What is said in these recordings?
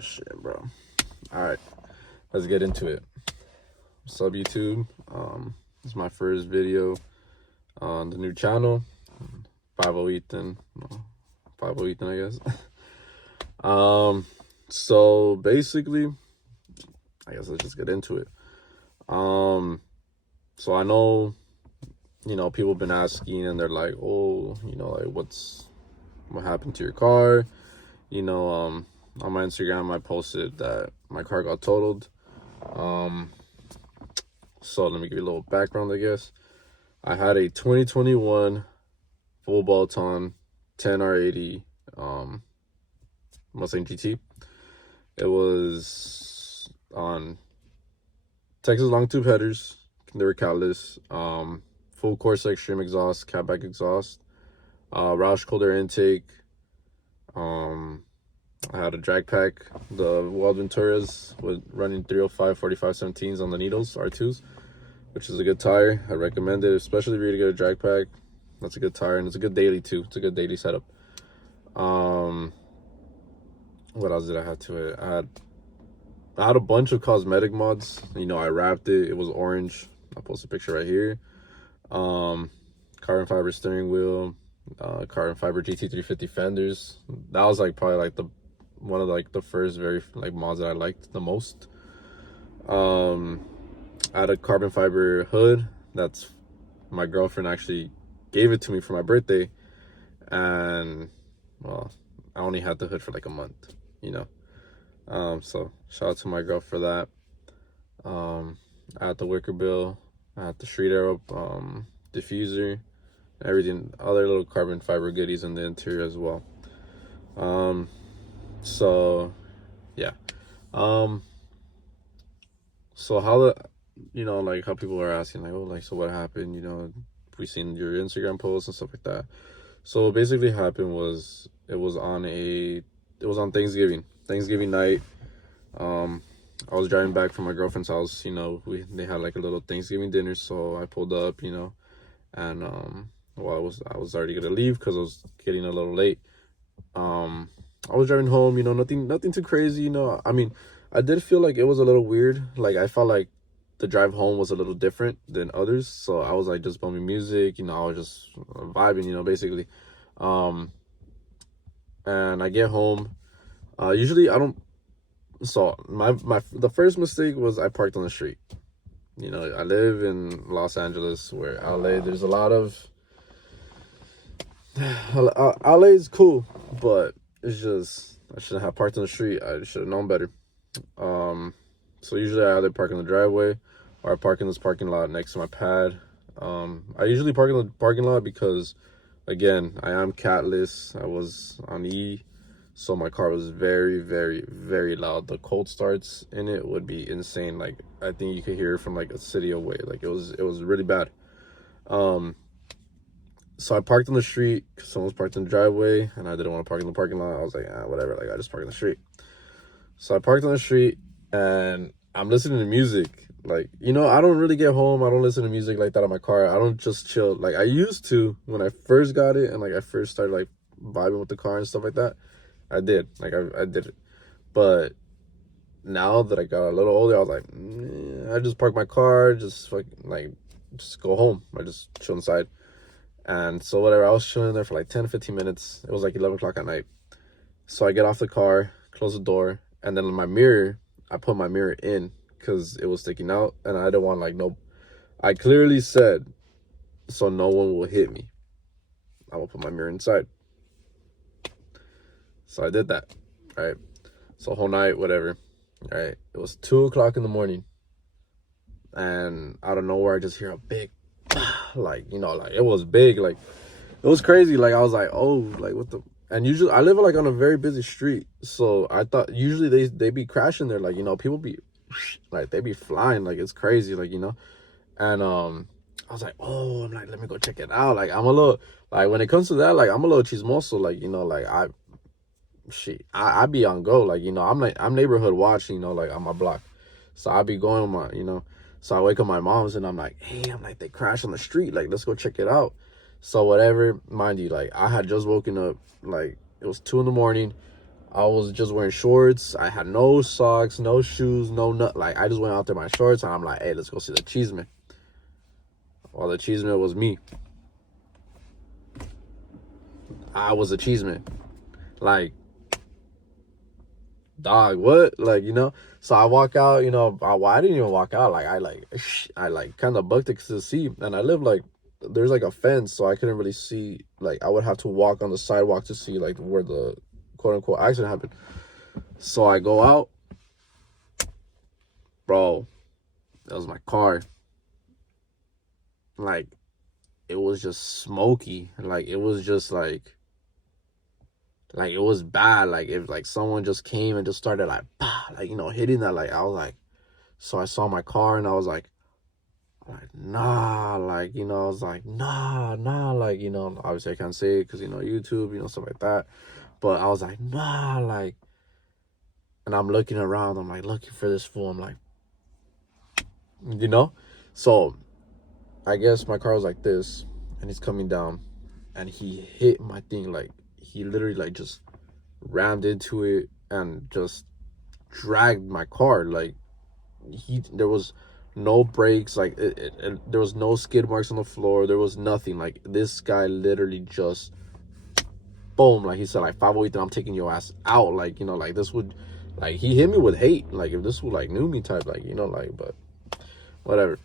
Shit, bro. All right, let's get into it. What's up, YouTube? This is my first video on the new channel. Fiveoh Ethan. Fiveoh Ethan, I guess. So basically, I guess let's just get into it. So I know, people been asking and they're like, oh, like what happened to your car? On my Instagram, I posted that my car got totaled. So let me give you a little background, I guess. I had a 2021 full bolt-on 10R80 Mustang GT. It was on Texas long tube headers. They were catless. Full Corsa Extreme exhaust, catback exhaust, Roush cold air intake. I had a drag pack, the Wild Venturas, with running 305 4517s on the needles, R2s, which is a good tire. I recommend it, especially if you're gonna get a drag pack. That's a good tire, and it's a good daily too. It's a good daily setup. What else did I have to it? I had a bunch of cosmetic mods. I wrapped it. It was orange. I'll post a picture right here. Carbon fiber steering wheel, carbon fiber GT350 fenders. That was probably one of the first very mods that I liked the most. I had a carbon fiber hood. That's my girlfriend actually gave it to me for my birthday, and well, I only had the hood for a month, so shout out to my girl for that. I had the wicker bill, I had the street arrow diffuser, everything, other little carbon fiber goodies in the interior as well. So yeah. So how how people are asking so what happened, we seen your Instagram posts and stuff like that. So what basically happened was it was on Thanksgiving night. I was driving back from my girlfriend's house. They had a little Thanksgiving dinner, so I pulled up, and well, I was already gonna leave because I was getting a little late. I was driving home, nothing too crazy, I mean, I did feel like it was a little weird. I felt like the drive home was a little different than others, so I was just bumping music, I was just vibing, basically. And I get home. Usually I don't. So the first mistake was I parked on the street. I live in Los Angeles, where LA, there's a lot of LA is cool, but it's just I shouldn't have parked on the street. I should have known better. So usually I either park in the driveway or I park in this parking lot next to my pad. I usually park in the parking lot because, again, I am catless. I was on E, so my car was very, very, very loud. The cold starts in it would be insane. I think you could hear it from a city away. It was really bad. So I parked on the street because someone was parked in the driveway, and I didn't want to park in the parking lot. I was like, whatever. I just park in the street. So I parked on the street, and I'm listening to music. I don't really get home. I don't listen to music like that in my car. I don't just chill. I used to when I first got it, and I first started vibing with the car and stuff like that. I did. I did it. But now that I got a little older, I was like, I just park my car, just just go home. I just chill inside. And so whatever, I was chilling there for 10 15 minutes. It was 11 o'clock at night. So I get off the car, close the door, and then in my mirror, I put my mirror in because it was sticking out, and I didn't want no. I clearly said, so no one will hit me, I will put my mirror inside. So I did that. All right. So whole night, whatever. All right. It was 2 o'clock in the morning, and out of nowhere, I just hear a big, it was big, it was crazy. I was oh, what the. And usually I live on a very busy street, so I thought usually they be crashing there, people be they be flying, it's crazy, and I was oh, I'm let me go check it out. I'm a little when it comes to that, I'm a little chismoso, I be on go, I'm neighborhood watch, on my block, so I be going on my, so I wake up my mom's and I'm hey, they crash on the street, let's go check it out. So whatever, mind you, I had just woken up, it was 2 in the morning. I was just wearing shorts. I had no socks, no shoes, no nut. Like, I just went out there in my shorts, and I'm like, hey, let's go see the cheeseman. Well, the cheeseman was me. I was a cheeseman. Like, dog, what? Like, so I walk out, I didn't even walk out. Like, I kind of bucked it to see, and I live like, there's like a fence, so I couldn't really see. Like, I would have to walk on the sidewalk to see like where the quote unquote accident happened. So I go out, bro. That was my car. Like, it was just smoky. Like, it was just like it was bad. Like, if like someone just came and just started like, bah, like, hitting that. Like, I was like, so I saw my car, and I was like, nah, like, I was like, nah, like, obviously I can't say it because, YouTube, stuff like that. But I was like, nah, like, and I'm looking around, I'm like looking for this fool. I'm like, so I guess my car was like this, and he's coming down, and he hit my thing. Like, he literally like just rammed into it and just dragged my car. Like, there was no brakes. Like, there was no skid marks on the floor. There was nothing. Like, this guy literally just boom. Like, he said, like, Fiveoh, I'm taking your ass out. Like, like, this would, like, he hit me with hate. Like, if this would like knew me type, like, like, but whatever.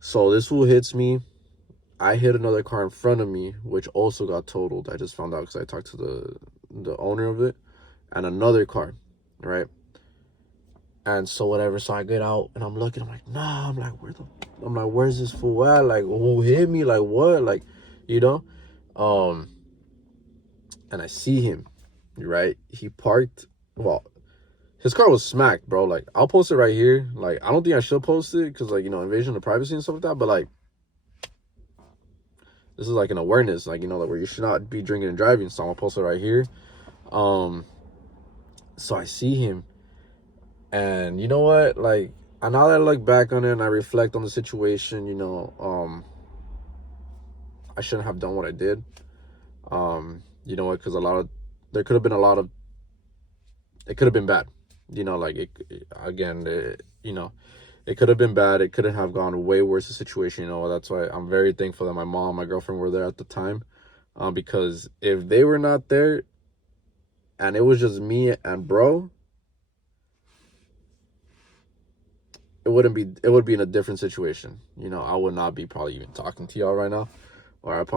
So this fool hits me. I hit another car in front of me, which also got totaled. I just found out because I talked to the owner of it, and another car, right? And so whatever. So I get out and I'm looking. I'm like, nah. I'm like, where's this fool at? Like, who hit me? Like, what? Like, and I see him, right? He parked. Well, his car was smacked, bro. Like, I'll post it right here. Like, I don't think I should post it because, like, invasion of privacy and stuff like that. But like, this is like an awareness, like, like, where you should not be drinking and driving. So I'm gonna post it right here. So I see him, and you know what? Like, and now that I look back on it and I reflect on the situation, I shouldn't have done what I did. You know what? Because there could have been a lot of, it could have been bad. Like, it could have been bad. It could have gone way worse, the situation. That's why I'm very thankful that my mom, my girlfriend were there at the time. Because if they were not there and it was just me and bro, it would be in a different situation. I would not be probably even talking to y'all right now. Or it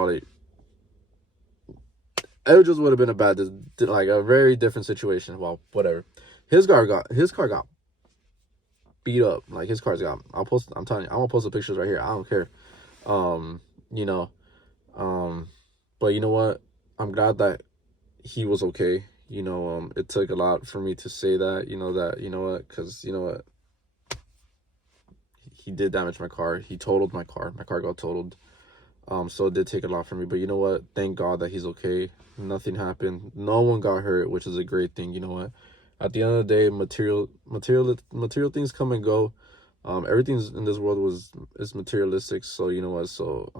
just would have been a very different situation. Well, whatever. His car got beat up. Like, his car's got, I'm telling you, I'm gonna post the pictures right here. I don't care. You know, but you know what? I'm glad that he was okay. It took a lot for me to say that, because he did damage my car. He totaled my car. My car got totaled. So it did take a lot for me, but you know what? Thank God that he's okay. Nothing happened. No one got hurt, which is a great thing. You know what? At the end of the day, material things come and go. Everything in this world is materialistic. So you know what? So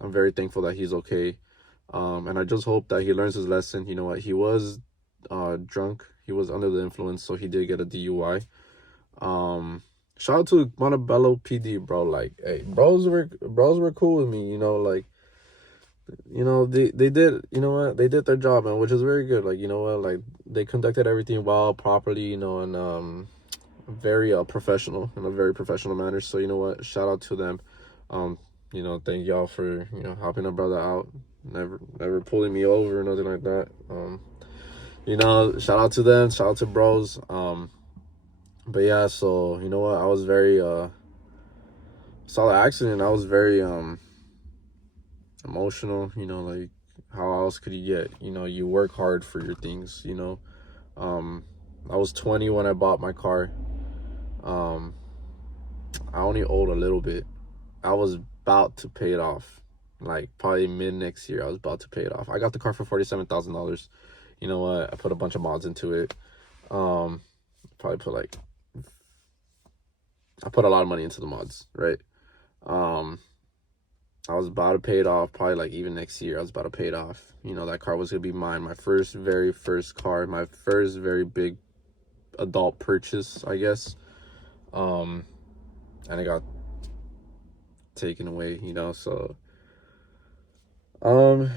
I'm very thankful that he's okay. And I just hope that he learns his lesson. You know what? He was drunk. He was under the influence, so he did get a DUI. Shout out to Montebello PD, bro. Like, hey, bros were cool with me, like, they did, they did their job, man, which is very good. Like, like, they conducted everything well, properly, and very professional, in a very professional manner. So you know what, shout out to them. Thank y'all for helping a brother out, never pulling me over or nothing like that. Shout out to them, shout out to bros. But yeah, so you know what, I was very saw the accident. I was very emotional. Like, how else could you get? You work hard for your things. I was 20 when I bought my car. I only owed a little bit. I was about to pay it off, like probably mid next year. I was about to pay it off. I got the car for $47,000. You know what, I put a bunch of mods into it. Probably put I put a lot of money into the mods, right? I was about to pay it off, probably like even next year. I was about to pay it off. You know, that car was gonna be mine. My very first car, my first very big adult purchase, I guess. And it got taken away, you know. So um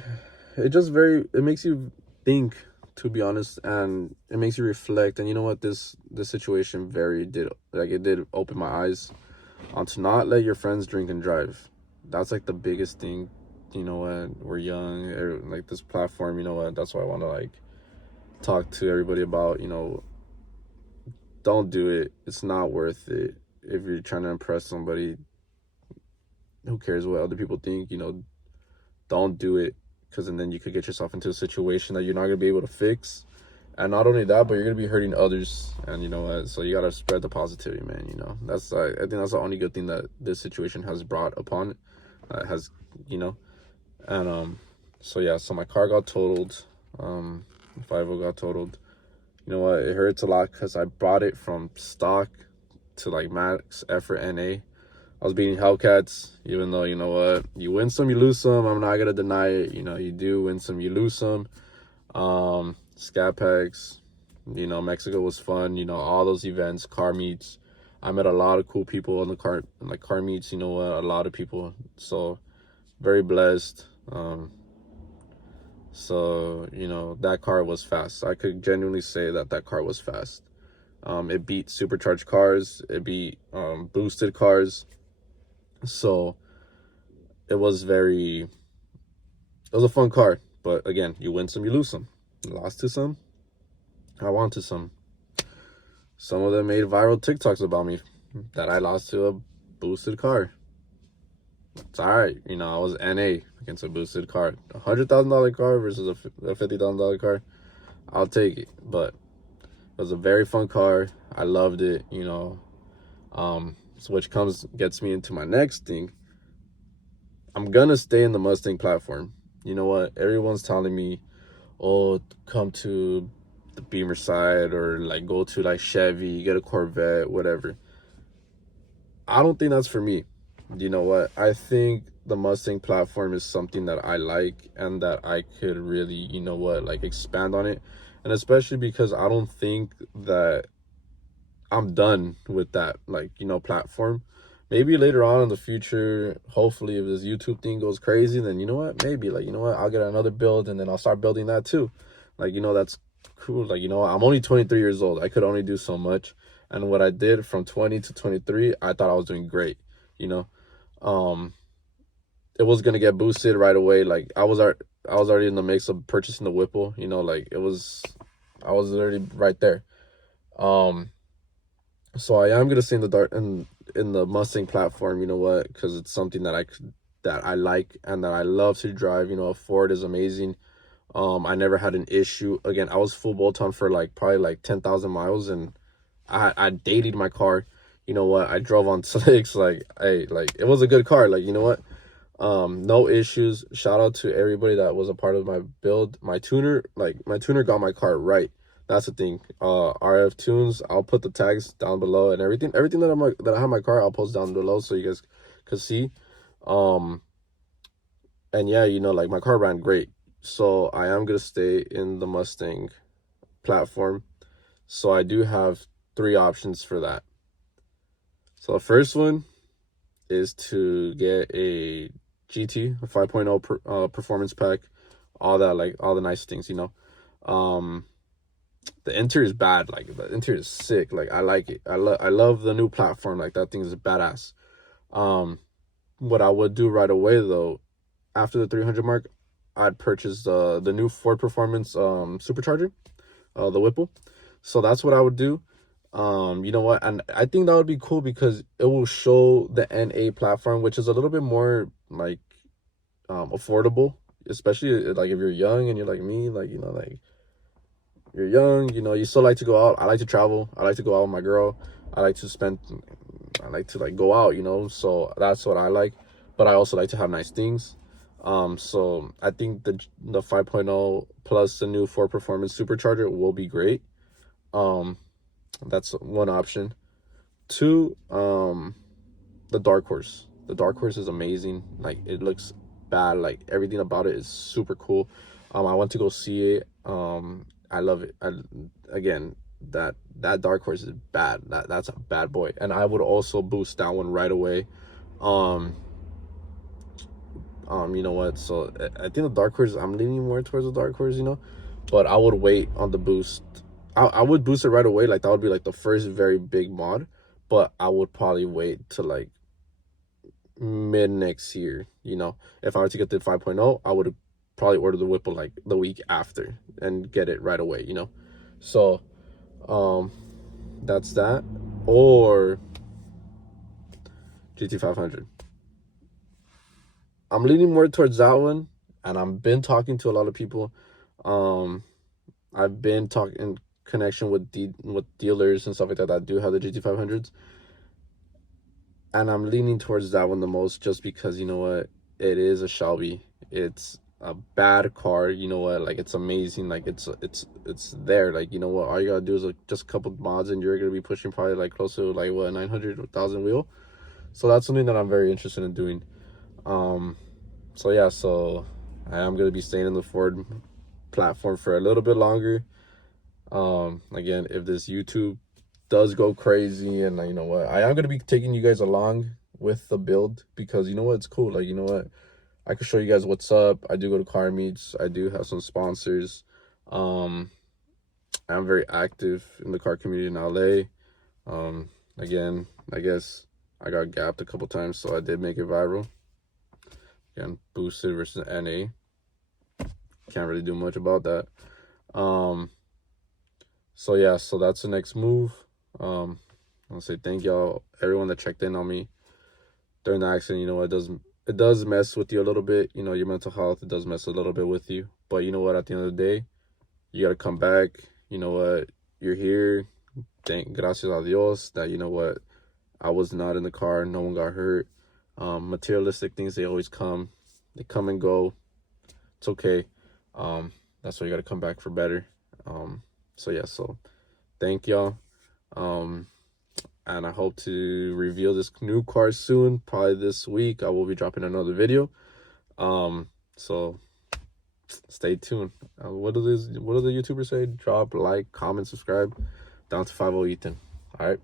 it makes you think, to be honest, and it makes you reflect. And you know what, this situation it did open my eyes on to not let your friends drink and drive. That's like the biggest thing. You know what, we're young, like this platform, you know what, that's why I want to like talk to everybody about, you know, don't do it. It's not worth it. If you're trying to impress somebody, who cares what other people think, you know, don't do it, because and then you could get yourself into a situation that you're not going to be able to fix. And not only that, but you're going to be hurting others. And you know what, so you got to spread the positivity, man. You know, that's I think that's the only good thing that this situation has brought upon it, has, you know. And so yeah, so my car got totaled. Fiveoh got totaled. You know what, it hurts a lot because I brought it from stock to like max effort NA. I was beating Hellcats, even though, you know what, you win some, you lose some. I'm not gonna deny it. You know, you do win some, you lose some. Scat packs, you know, Mexico was fun. You know, all those events, car meets. I met a lot of cool people in the car meets. You know what, a lot of people. So very blessed. So you know, that car was fast. I could genuinely say that that car was fast. It beat supercharged cars. It beat boosted cars. So it was a fun car. But again, you win some, you lose some. Lost to some, I won to some. Some of them made viral TikToks about me that I lost to a boosted car. It's all right. You know, I was NA against a boosted car. $100,000 car versus a $50,000 car. I'll take it. But it was a very fun car. I loved it, you know. So which gets me into my next thing. I'm gonna stay in the Mustang platform. You know what? Everyone's telling me, oh, come to the Beamer side, or like go to like Chevy, get a Corvette, whatever. I don't think that's for me. You know what? I think the Mustang platform is something that I like and that I could really, you know what, like expand on it. And especially because I don't think that I'm done with that, like, you know, platform. Maybe later on in the future, hopefully if this YouTube thing goes crazy, then you know what, maybe, like, you know what, I'll get another build and then I'll start building that too. Like, you know, that's cool. Like, you know, I'm only 23 years old. I could only do so much. And what I did from 20 to 23, I thought I was doing great, you know. It was gonna get boosted right away. Like I was already in the mix of purchasing the Whipple, you know, like I was already right there. Um so I am gonna stay in the dark in the Mustang platform, you know what, because it's something that I like and that I love to drive. You know, a Ford is amazing. I never had an issue. Again, I was full bolt on for like probably like 10,000 miles, and I dated my car. You know what, I drove on slicks. Like, like it was a good car. Like, you know what, no issues. Shout out to everybody that was a part of my build. My tuner got my car right. That's the thing. RF Tunes, I'll put the tags down below, and everything that I have my car, I'll post down below so you guys could see. And yeah, you know, like my car ran great. So I am gonna stay in the Mustang platform. So I do have 3 options for that. So the first one is to get a GT, a 5.0 performance pack, all that, like all the nice things, you know. The interior is bad. Like the interior is sick. Like I like it. I love the new platform. Like that thing is badass. What I would do right away though, after the 300 mark, I'd purchase the new Ford Performance supercharger, the Whipple. So that's what I would do. You know what, and I think that would be cool because it will show the NA platform, which is a little bit more like affordable, especially like if you're young and you're like me, like, you know, like you're young, you know, you still like to go out. I like to travel. I like to go out with my girl. I like to like go out, you know, so that's what I like. But I also like to have nice things. So I think the 5.0 plus the new Ford Performance supercharger will be great. That's one option. 2, the dark horse. The Dark Horse is amazing. Like, it looks bad. Like, everything about it is super cool. I went to go see it. I love it. Again, that Dark Horse is bad. That's a bad boy. And I would also boost that one right away. You know what? So I think the Dark Horse, I'm leaning more towards the Dark Horse, you know, but I would wait on the boost. I would boost it right away. Like, that would be like the first very big mod, but I would probably wait to like mid next year, you know. If I were to get the 5.0, I would probably order the Whipple like the week after and get it right away, you know. So that's that. Or GT500. I'm leaning more towards that one, and I've been talking to a lot of people. I've been talking in connection with dealers and stuff like that do have the GT500s, and I'm leaning towards that one the most, just because, you know what, it is a Shelby. It's a bad car, you know what, like, it's amazing. Like, it's there. Like, you know what, all you gotta do is like just a couple mods, and you're gonna be pushing probably like close to like what, 900,000 wheel. So that's something that I'm very interested in doing. So yeah, so I am gonna be staying in the Ford platform for a little bit longer. Again, if this YouTube does go crazy, and you know what, I am gonna be taking you guys along with the build, because you know what, it's cool. Like, you know what, I can show you guys what's up. I do go to car meets. I do have some sponsors. I'm very active in the car community in LA. Again, I guess I got gapped a couple times, so I did make it viral. Again, boosted versus NA. Can't really do much about that. So yeah, so that's the next move. I'll say thank y'all, everyone that checked in on me during the accident. You know, it does mess with you a little bit. You know, your mental health, it does mess a little bit with you. But you know what, at the end of the day, you gotta come back. You know what, you're here. Gracias a Dios that, you know what, I was not in the car. No one got hurt. Materialistic things, they always come. They come and go. It's okay. That's why you gotta come back for better. So yeah, so thank y'all. And I hope to reveal this new car soon. Probably this week I will be dropping another video. So stay tuned. What do the YouTubers say? Drop, like, comment, subscribe. Down to Fiveoh Ethan. All right.